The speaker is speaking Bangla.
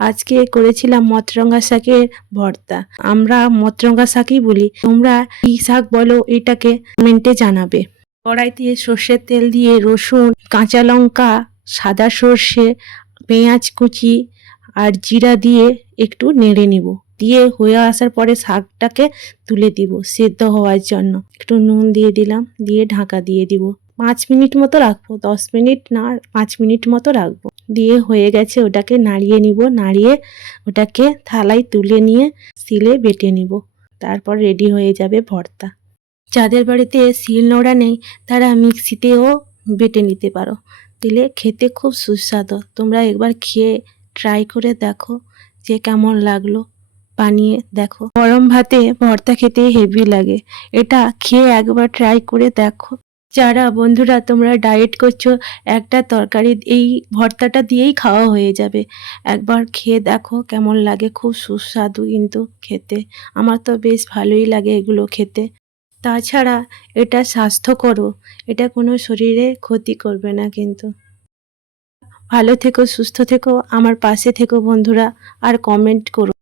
আজকে করেছিলাম মতরঙ্গা শাকের ভর্তা। আমরা মতরঙ্গা শাকই বলি, তোমরা কি শাক বলো এটাকে কমেন্টে জানাবে। কড়াইতে সর্ষের তেল দিয়ে রসুন, কাঁচা লঙ্কা, সাদা সর্ষে, পেঁয়াজ কুচি আর জিরা দিয়ে একটু নেড়ে নিব। দিয়ে হয়ে আসার পরে শাকটাকে তুলে দিব সেদ্ধ হওয়ার জন্য। একটু নুন দিয়ে দিলাম, দিয়ে ঢাকা দিয়ে দিব। 5 মিনিট মতো রাখবো, 10 মিনিট না 5 মিনিট মতো রাখবো। দিয়ে হয়ে গেছে, ওটাকে নাড়িয়ে নিব। নাড়িয়ে ওটাকে থালায় তুলে নিয়ে শিলে বেটে নিব। তারপর রেডি হয়ে যাবে ভর্তা। যাদের বাড়িতে শিলনোড়া নেই তারা মিক্সিতেও বেটে নিতে পারো, দিলে খেতে খুব সুস্বাদু। তোমরা একবার খেয়ে ট্রাই করে দেখো যে কেমন লাগলো, বানিয়ে দেখো। গরম ভাতে ভর্তা খেতে হেভি লাগে, এটা খেয়ে একবার ট্রাই করে দেখো। যারা বন্ধুরা তোমরা ডায়েট করছো, একটা তরকারি এই ভর্তাটা দিয়েই খাওয়া হয়ে যাবে। একবার খেয়ে দেখো কেমন লাগে, খুব সুস্বাদু কিন্তু খেতে। আমার তো বেশ ভালোই লাগে এগুলো খেতে। তাছাড়া এটা স্বাস্থ্যকরও, এটা কোনো শরীরে ক্ষতি করবে না কিন্তু। ভালো থেকো, সুস্থ থেকো, আমার পাশে থেকো বন্ধুরা, আর কমেন্ট করো।